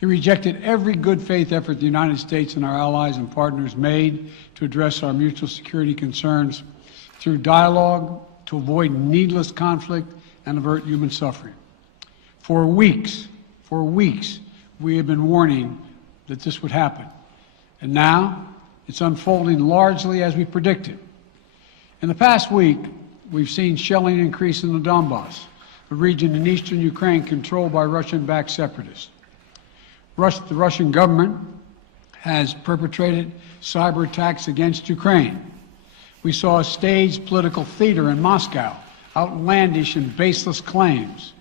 He rejected every good faith effort the United States and our allies and partners made to address our mutual security concerns through dialogue to avoid needless conflict and avert human suffering. For weeks, we have been warning that this would happen. And now it's unfolding largely as we predicted. In the past week, we've seen shelling increase in the Donbass, a region in eastern Ukraine controlled by Russian-backed separatists. The Russian government has perpetrated cyber attacks against Ukraine. We saw a staged political theater in Moscow, outlandish and baseless claims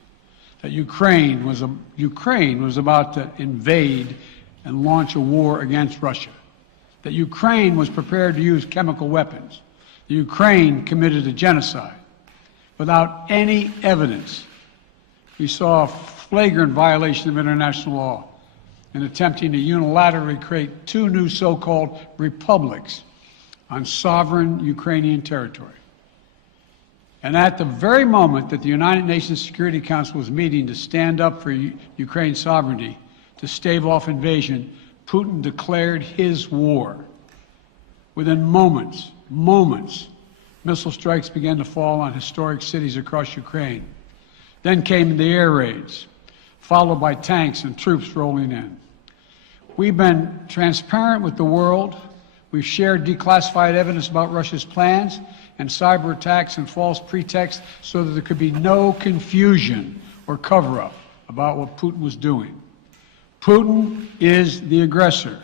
that Ukraine was about to invade and launch a war against Russia, that Ukraine was prepared to use chemical weapons, that Ukraine committed a genocide. Without any evidence, we saw a flagrant violation of international law in attempting to unilaterally create two new so-called republics on sovereign Ukrainian territory. And at the very moment that the United Nations Security Council was meeting to stand up for Ukraine's sovereignty, to stave off invasion, Putin declared his war. Within moments, missile strikes began to fall on historic cities across Ukraine. Then came the air raids, followed by tanks and troops rolling in. We've been transparent with the world. We've shared declassified evidence about Russia's plans and cyber attacks and false pretexts so that there could be no confusion or cover-up about what Putin was doing. Putin is the aggressor.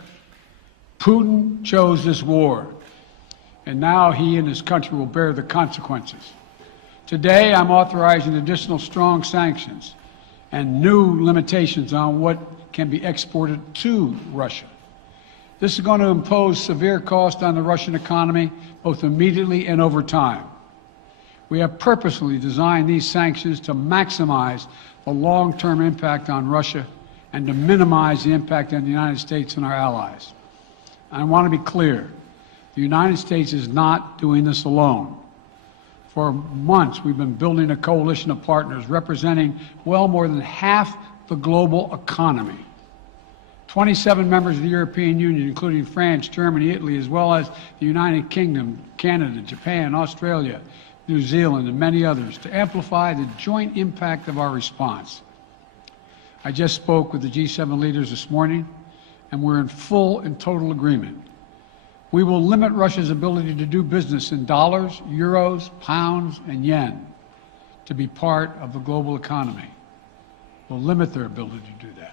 Putin chose this war, and now he and his country will bear the consequences. Today, I'm authorizing additional strong sanctions and new limitations on what can be exported to Russia. This is going to impose severe cost on the Russian economy, both immediately and over time. We have purposely designed these sanctions to maximize the long-term impact on Russia and to minimize the impact on the United States and our allies. I want to be clear, the United States is not doing this alone. For months, we've been building a coalition of partners representing well more than half the global economy. 27 members of the European Union, including France, Germany, Italy, as well as the United Kingdom, Canada, Japan, Australia, New Zealand, and many others, to amplify the joint impact of our response. I just spoke with the G7 leaders this morning, and we're in full and total agreement. We will limit Russia's ability to do business in dollars, euros, pounds, and yen to be part of the global economy. We'll limit their ability to do that.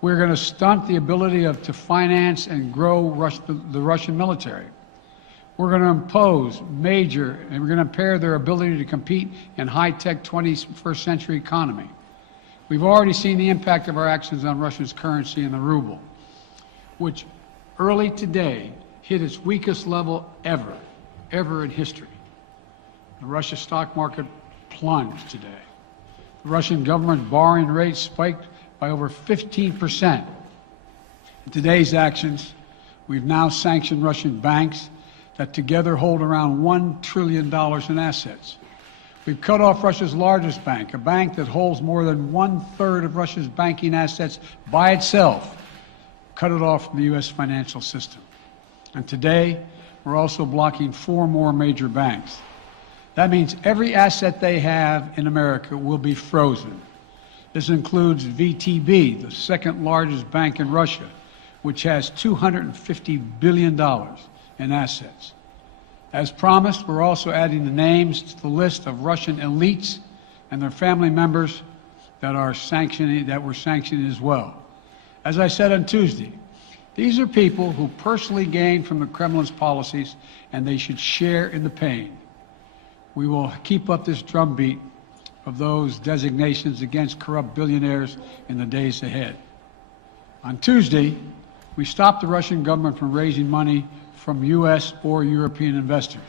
We're going to stunt the ability to finance and grow the Russian military. We're going to impose and we're going to impair their ability to compete in high-tech 21st century economy. We've already seen the impact of our actions on Russia's currency and the ruble, which early today hit its weakest level ever in history. The Russia stock market plunged today. The Russian government borrowing rate spiked by over 15%. In today's actions, we've now sanctioned Russian banks that together hold around $1 trillion in assets. We've cut off Russia's largest bank, a bank that holds more than 1/3 of Russia's banking assets by itself, cut it off from the U.S. financial system. And today, we're also blocking 4 more major banks. That means every asset they have in America will be frozen. This includes VTB, the second largest bank in Russia, which has $250 billion in assets. As promised, we're also adding the names to the list of Russian elites and their family members that we're sanctioning as well. As I said on Tuesday, these are people who personally gain from the Kremlin's policies, and they should share in the pain. We will keep up this drumbeat of those designations against corrupt billionaires in the days ahead. On Tuesday, we stopped the Russian government from raising money from U.S. or European investors.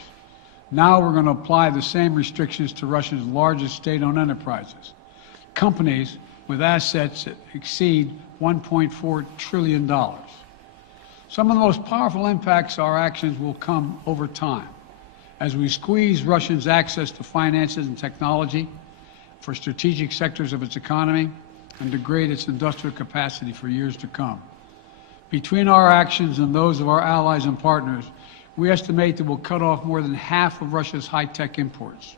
Now we're going to apply the same restrictions to Russia's largest state-owned enterprises, companies with assets that exceed $1.4 trillion. Some of the most powerful impacts of our actions will come over time as we squeeze Russians' access to finances and technology for strategic sectors of its economy, and degrade its industrial capacity for years to come. Between our actions and those of our allies and partners, we estimate that we'll cut off more than half of Russia's high-tech imports.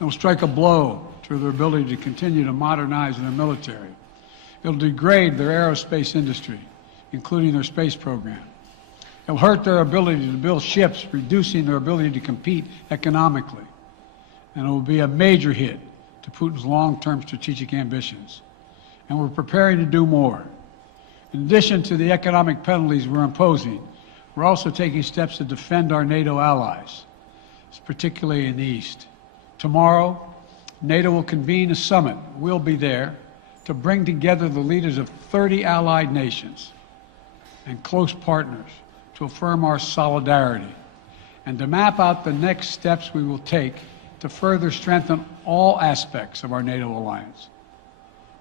It will strike a blow to their ability to continue to modernize their military. It will degrade their aerospace industry, including their space program. It will hurt their ability to build ships, reducing their ability to compete economically. And it will be a major hit to Putin's long-term strategic ambitions. And we're preparing to do more. In addition to the economic penalties we're imposing, we're also taking steps to defend our NATO allies, particularly in the East. Tomorrow, NATO will convene a summit. We'll be there to bring together the leaders of 30 allied nations and close partners to affirm our solidarity and to map out the next steps we will take to further strengthen all aspects of our NATO alliance.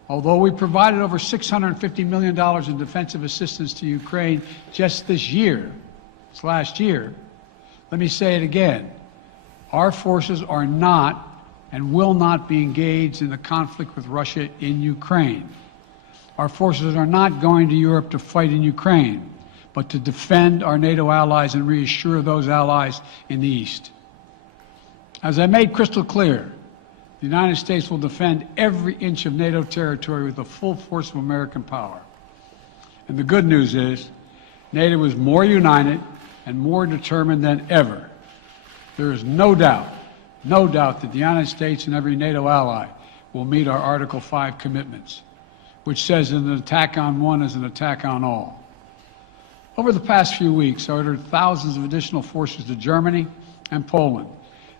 Although we provided over $650 million in defensive assistance to Ukraine just this last year, let me say it again. Our forces are not and will not be engaged in the conflict with Russia in Ukraine. Our forces are not going to Europe to fight in Ukraine, but to defend our NATO allies and reassure those allies in the East. As I made crystal clear, the United States will defend every inch of NATO territory with the full force of American power. And the good news is, NATO is more united and more determined than ever. There is no doubt that the United States and every NATO ally will meet our Article 5 commitments, which says that an attack on one is an attack on all. Over the past few weeks, I ordered thousands of additional forces to Germany and Poland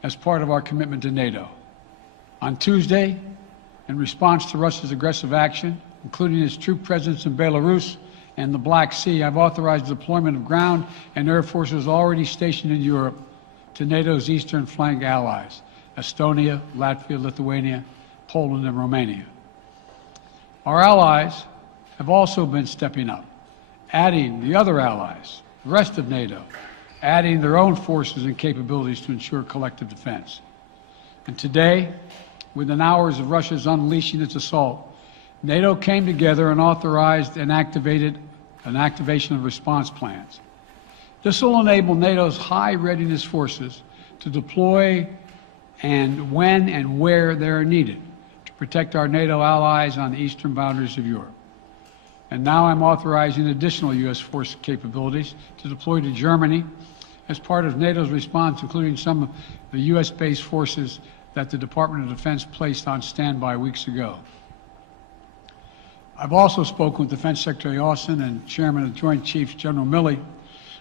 as part of our commitment to NATO. On Tuesday, in response to Russia's aggressive action, including its troop presence in Belarus and the Black Sea, I've authorized the deployment of ground and air forces already stationed in Europe to NATO's eastern flank allies, Estonia, Latvia, Lithuania, Poland, and Romania. Our allies have also been stepping up, adding the other allies, the rest of NATO, adding their own forces and capabilities to ensure collective defense. And today, within hours of Russia's unleashing its assault, NATO came together and authorized and activated an activation of response plans. This will enable NATO's high readiness forces to deploy and when and where they are needed to protect our NATO allies on the eastern boundaries of Europe. And now I'm authorizing additional U.S. force capabilities to deploy to Germany as part of NATO's response, including some of the U.S.-based forces that the Department of Defense placed on standby weeks ago. I've also spoken with Defense Secretary Austin and Chairman of the Joint Chiefs, General Milley,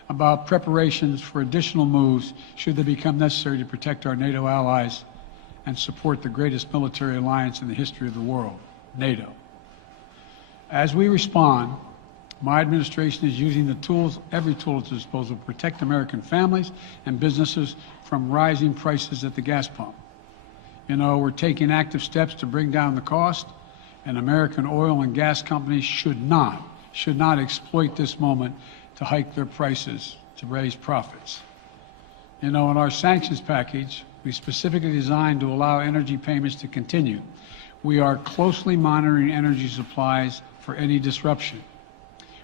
about preparations for additional moves should they become necessary to protect our NATO allies and support the greatest military alliance in the history of the world, NATO. As we respond, my administration is using the tools, every tool at its disposal, to protect American families and businesses from rising prices at the gas pump. You know, we're taking active steps to bring down the cost, and American oil and gas companies should not exploit this moment to hike their prices to raise profits. You know, in our sanctions package, we specifically designed to allow energy payments to continue. We are closely monitoring energy supplies for any disruption.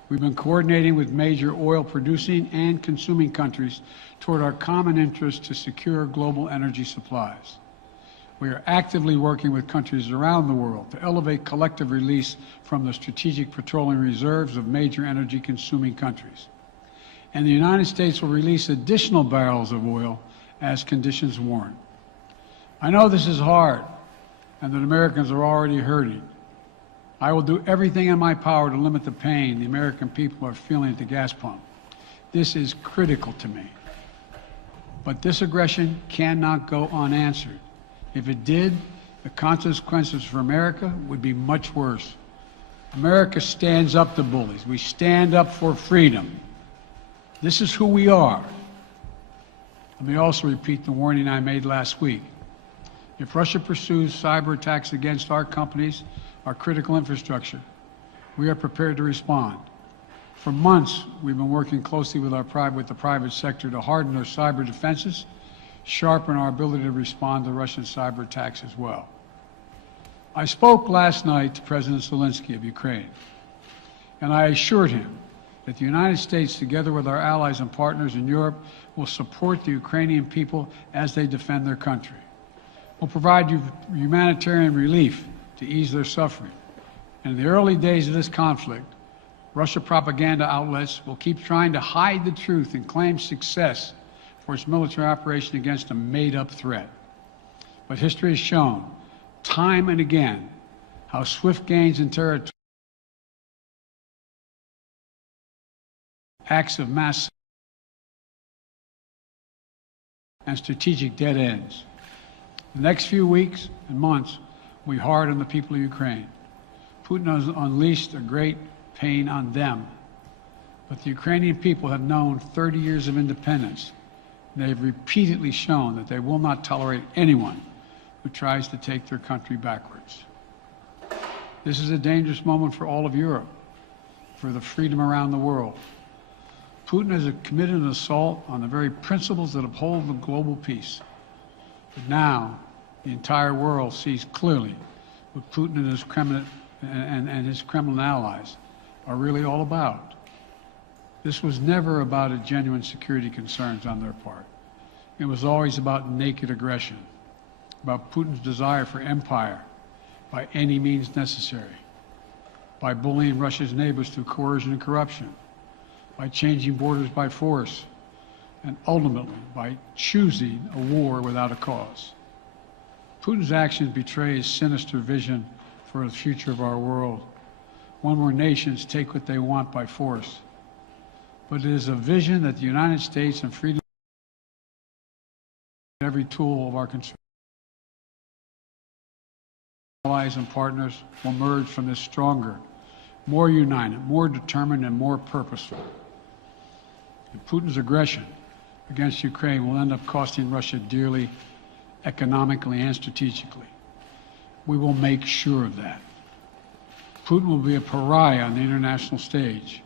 We've been coordinating with major oil producing and consuming countries toward our common interest to secure global energy supplies. We are actively working with countries around the world to elevate collective release from the strategic petroleum reserves of major energy consuming countries. And the United States will release additional barrels of oil as conditions warrant. I know this is hard and that Americans are already hurting. I will do everything in my power to limit the pain the American people are feeling at the gas pump. This is critical to me. But this aggression cannot go unanswered. If it did, the consequences for America would be much worse. America stands up to bullies. We stand up for freedom. This is who we are. Let me also repeat the warning I made last week. If Russia pursues cyber attacks against our companies, our critical infrastructure, we are prepared to respond. For months, we've been working closely with the private sector to harden our cyber defenses, sharpen our ability to respond to Russian cyber attacks as well. I spoke last night to President Zelensky of Ukraine, and I assured him that the United States, together with our allies and partners in Europe, will support the Ukrainian people as they defend their country. We'll provide humanitarian relief to ease their suffering. And in the early days of this conflict, Russian propaganda outlets will keep trying to hide the truth and claim success for its military operation against a made-up threat. But history has shown, time and again, how swift gains in territory, acts of mass and strategic dead ends. The next few weeks and months will be hard on the people of Ukraine. Putin has unleashed a great pain on them, but the Ukrainian people have known 30 years of independence. They have repeatedly shown that they will not tolerate anyone who tries to take their country backwards. This is a dangerous moment for all of Europe, for the freedom around the world. Putin has committed an assault on the very principles that uphold the global peace. But now, the entire world sees clearly what Putin and his Kremlin allies are really all about. This was never about a genuine security concerns on their part. It was always about naked aggression, about Putin's desire for empire by any means necessary, by bullying Russia's neighbors through coercion and corruption, by changing borders by force, and ultimately by choosing a war without a cause. Putin's actions betray his sinister vision for the future of our world, one where nations take what they want by force. But it is a vision that the United States and freedom every tool of our allies and partners will emerge from this stronger, more united, more determined, and more purposeful. And Putin's aggression against Ukraine will end up costing Russia dearly, economically and strategically. We will make sure of that. Putin will be a pariah on the international stage.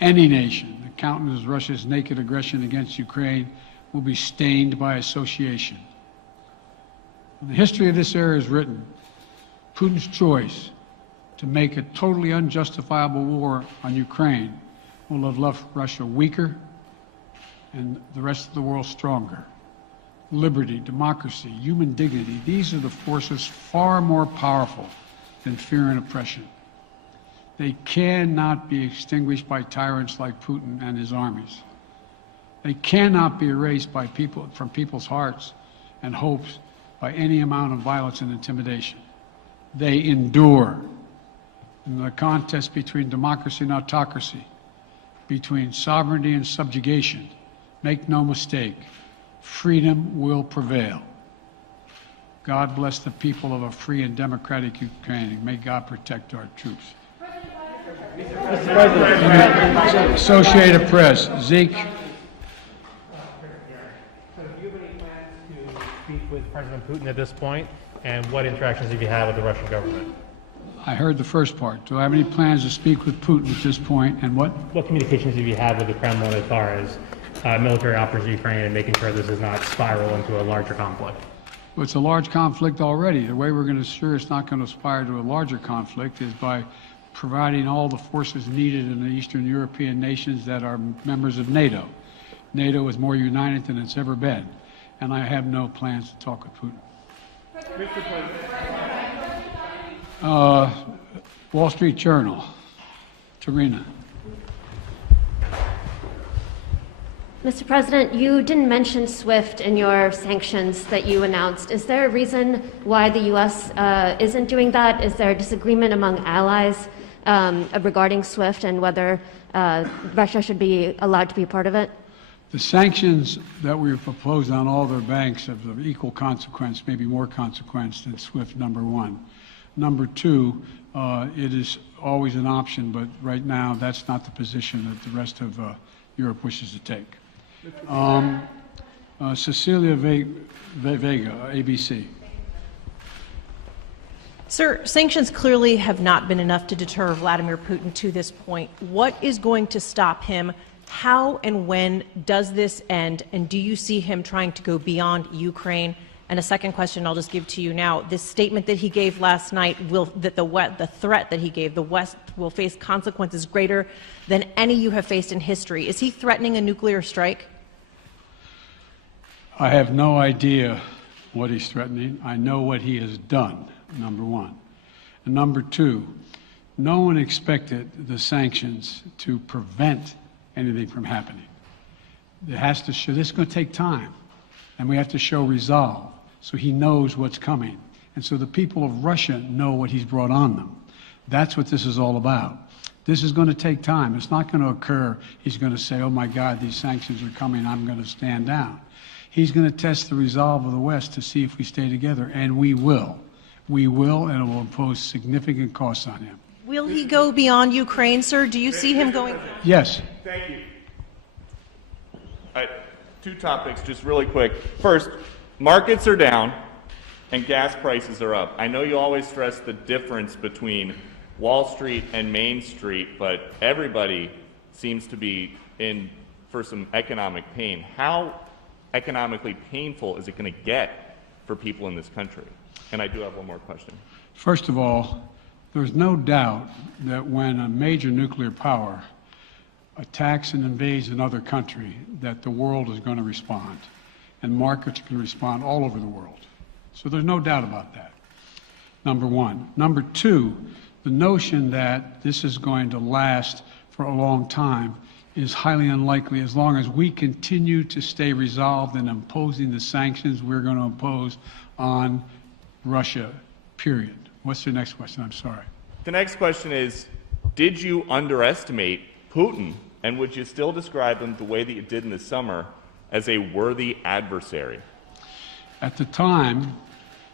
Any nation that countenances Russia's naked aggression against Ukraine will be stained by association. When the history of this era is written, Putin's choice to make a totally unjustifiable war on Ukraine will have left Russia weaker and the rest of the world stronger. Liberty, democracy, human dignity, these are the forces far more powerful than fear and oppression. They cannot be extinguished by tyrants like Putin and his armies. They cannot be erased by from people's hearts and hopes by any amount of violence and intimidation. They endure. In the contest between democracy and autocracy, between sovereignty and subjugation, make no mistake, freedom will prevail. God bless the people of a free and democratic Ukraine, and may God protect our troops. Mr. President. Associated Press, Zeke. So do you have any plans to speak with President Putin at this point? And what interactions have you had with the Russian government? I heard the first part. Do I have any plans to speak with Putin at this point, and what? What communications have you had with the Kremlin as far as military operations in Ukraine and making sure this does not spiral into a larger conflict? Well, it's a large conflict already. The way we're going to ensure it's not going to aspire to a larger conflict is by providing all the forces needed in the Eastern European nations that are members of NATO. NATO is more united than it's ever been, and I have no plans to talk with Putin. Wall Street Journal, Tarina. Mr. President, you didn't mention SWIFT in your sanctions that you announced. Is there a reason why the U.S. Isn't doing that? Is there a disagreement among allies regarding SWIFT and whether Russia should be allowed to be a part of it? The sanctions that we've proposed on all their banks have of equal consequence, maybe more consequence than SWIFT, number one. Number two, it is always an option, but right now that's not the position that the rest of Europe wishes to take. Cecilia Vega, ABC. Sir, sanctions clearly have not been enough to deter Vladimir Putin to this point. What is going to stop him? How and when does this end? And do you see him trying to go beyond Ukraine And a second question I'll just give to you now. This statement that he gave last night, the threat that he gave, the West will face consequences greater than any you have faced in history. Is he threatening a nuclear strike? I have no idea what he's threatening. I know what he has done, number one. And number two, no one expected the sanctions to prevent anything from happening. It has to show, this is going to take time, and we have to show resolve so he knows what's coming. And so the people of Russia know what he's brought on them. That's what this is all about. This is going to take time. It's not going to occur. He's going to say, oh my God, these sanctions are coming, I'm going to stand down. He's going to test the resolve of the West to see if we stay together, and we will. We will, and it will impose significant costs on him. Will he go beyond Ukraine, sir? Do you see him going? Yes. Thank you. All right, two topics, just really quick. First, markets are down and gas prices are up. I know you always stress the difference between Wall Street and Main Street, but everybody seems to be in for some economic pain. How economically painful is it going to get for people in this country? And I do have one more question. First of all, there's no doubt that when a major nuclear power attacks and invades another country, that the world is going to respond, and markets can respond all over the world. So there's no doubt about that, number one. Number two, the notion that this is going to last for a long time is highly unlikely as long as we continue to stay resolved in imposing the sanctions we're going to impose on Russia, period. What's your next question? I'm sorry. The next question is, did you underestimate Putin, and would you still describe him the way that you did in the summer as a worthy adversary? At the time,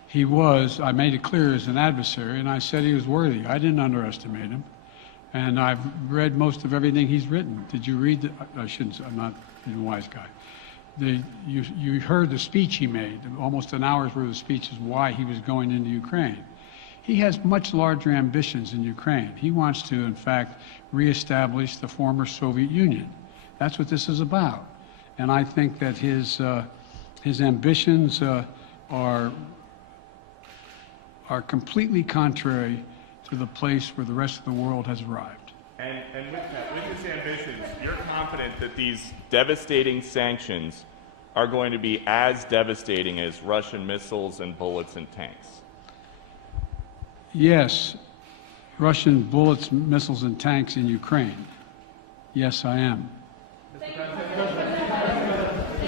he was, I made it clear, as an adversary, and I said he was worthy. I didn't underestimate him. And I've read most of everything he's written. Did you read I shouldn't, I'm not a wise guy. You heard the speech he made, almost an hour's worth of speeches, why he was going into Ukraine. He has much larger ambitions in Ukraine. He wants to, in fact, reestablish the former Soviet Union. That's what this is about. And I think that his ambitions are completely contrary to the place where the rest of the world has arrived. And with his ambitions, you're confident that these devastating sanctions are going to be as devastating as Russian missiles and bullets and tanks? Yes, Russian bullets, missiles, and tanks in Ukraine. Yes, I am. Thank you,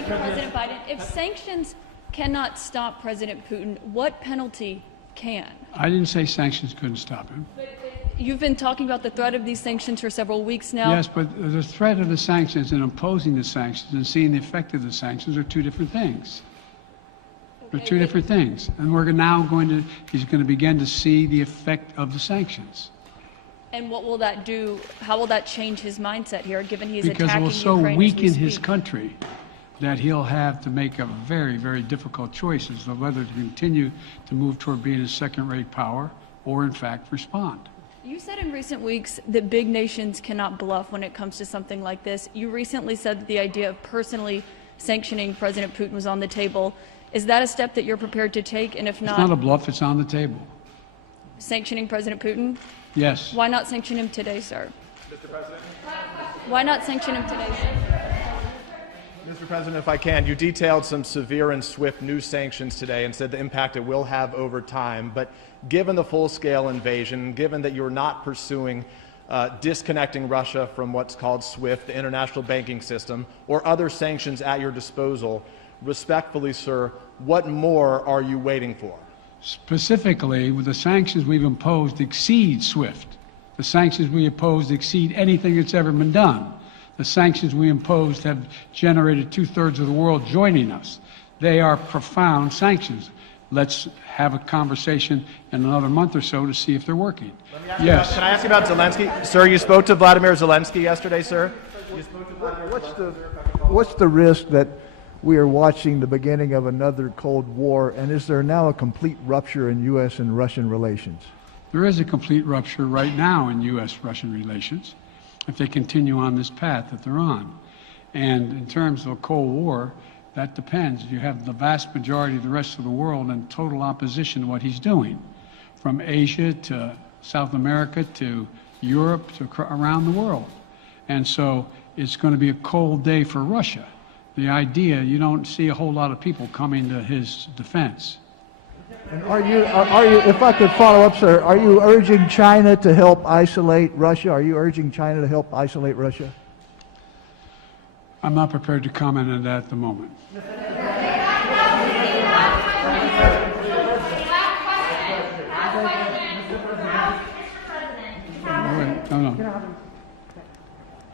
President Biden. If sanctions cannot stop President Putin, what penalty can? I didn't say sanctions couldn't stop him. You've been talking about the threat of these sanctions for several weeks now. Yes, but the threat of the sanctions and imposing the sanctions and seeing the effect of the sanctions are two different things. They're two different things. And we're now he's going to begin to see the effect of the sanctions. And what will that do? How will that change his mindset here, given he's Because it attacking will so Ukraine as we weaken his speak? country that he'll have to make a very, very difficult choice as to whether to continue to move toward being a second-rate power or, in fact, respond. You said in recent weeks that big nations cannot bluff when it comes to something like this. You recently said that the idea of personally sanctioning President Putin was on the table. Is that a step that you're prepared to take? And if It's not a bluff, it's on the table. sanctioning President Putin? Yes. Why not sanction him today, sir? Mr. President? Why not sanction him today, sir? Mr. President, if I can, you detailed some severe and swift new sanctions today and said the impact it will have over time. But given the full-scale invasion, given that you're not pursuing disconnecting Russia from what's called SWIFT, the international banking system, or other sanctions at your disposal, respectfully, sir, what more are you waiting for? Specifically, with the sanctions we've imposed exceed SWIFT. The sanctions we imposed exceed anything that's ever been done. The sanctions we imposed have generated 2/3 of the world joining us. They are profound sanctions. Let's have a conversation in another month or so to see if they're working. Yes. Can I ask you about Zelensky? Sir, you spoke to Vladimir Zelensky yesterday, sir? What's the risk that we are watching the beginning of another Cold War, and is there now a complete rupture in U.S. and Russian relations? There is a complete rupture right now in U.S.-Russian relations if they continue on this path that they're on. And in terms of a Cold War, That depends. You have the vast majority of the rest of the world in total opposition to what he's doing, from Asia to South America to Europe to around the world. And so it's going to be a cold day for Russia. The idea, you don't see a whole lot of people coming to his defense. And are you, if I could follow up, sir, are you urging China to help isolate Russia? Are you urging China to help isolate Russia? I'm not prepared to comment on that at the moment. No.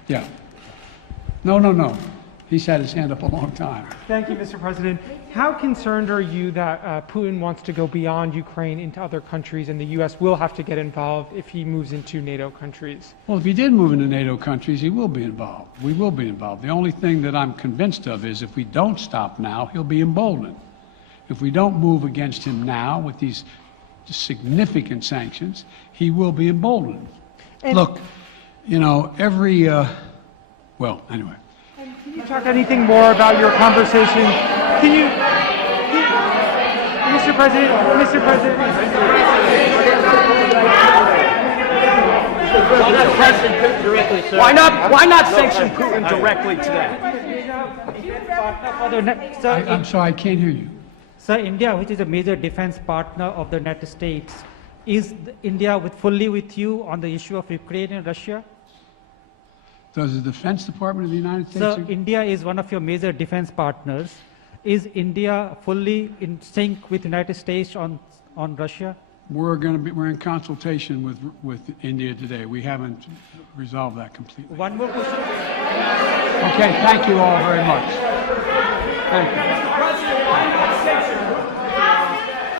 Yeah. No. He's had his hand up a long time. Thank you, Mr. President. How concerned are you that Putin wants to go beyond Ukraine into other countries, and the U.S. will have to get involved if he moves into NATO countries? Well, if he did move into NATO countries, he will be involved. We will be involved. The only thing that I'm convinced of is if we don't stop now, he'll be emboldened. If we don't move against him now with these significant sanctions, he will be emboldened. And Look, you know, well, anyway. Can you talk anything more about your conversation? Mr. President, Why not sanction Putin directly today? I'm sorry, I can't hear you. Sir, India, which is a major defense partner of the United States, is India fully with you on the issue of Ukraine and Russia? Does the Defense Department of the United States... Sir, India is one of your major defense partners. Is India fully in sync with the United States on Russia? We're in consultation with India today. We haven't resolved that completely. One more question. Okay, thank you all very much. Thank you.